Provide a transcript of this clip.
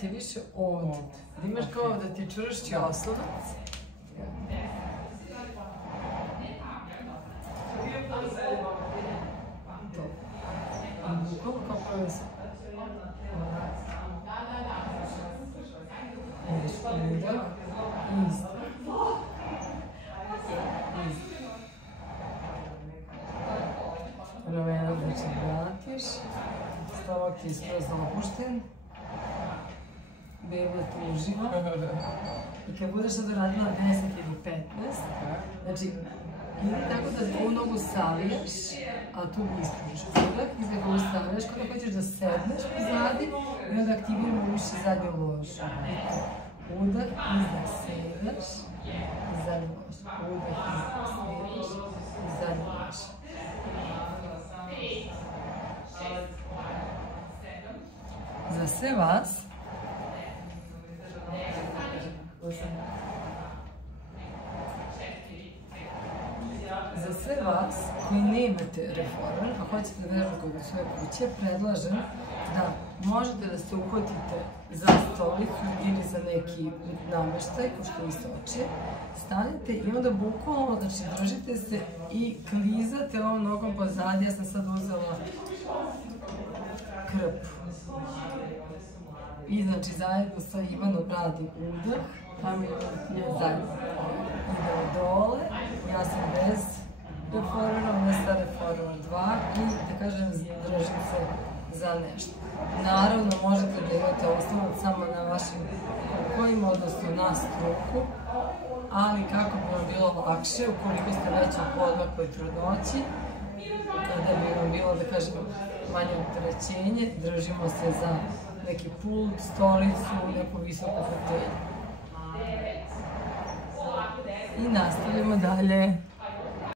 aktiviše od. Da imaš kao da ti čvršći oslonac. To. Bukvalno kao prvi se. Udah. Ramena znači vratiš. Stomak je skroz opušten. Beba tu uživa. I kad budeš sad uradila 10 ili 15, znači ide tako da tu nogu savijaš, a tu ispružiš udah i da ga ustavljaš kada hoćeš da sedneš pozadi i onda aktiviramo više zadnju ložu. Udah, izdah sedaš i zadnju ložu. Udah, izdah sedaš i zadnju ložu. Za sve vas koji nemate reformer, a hoćete da vežbate kod svoje kuće, predlažem da možete da se uhvatite za stolicu ili za neki nameštaj, ko što vi stoče, stanete i onda bukvalno, znači držite se i klizate ovom nogom pozadi. Ja sam sad uzela krp. I znači zajedno sa Ivanom radim udah, pa mi je zajedno idemo dole, ja sam bez reformera, ona sa reformer 2 i da kažem držim se za nešto. Naravno možete da imate oslonac samo na vašim rukojima, odnosno na struku, ali kako bi vam bilo lakše, ukoliko ste već u podmakoj trudnoći, kada bi vam bilo, da kažem, manje opterećenje, držimo se za neki pult, stolicu, neku visoku fotelju. I nastavljamo dalje.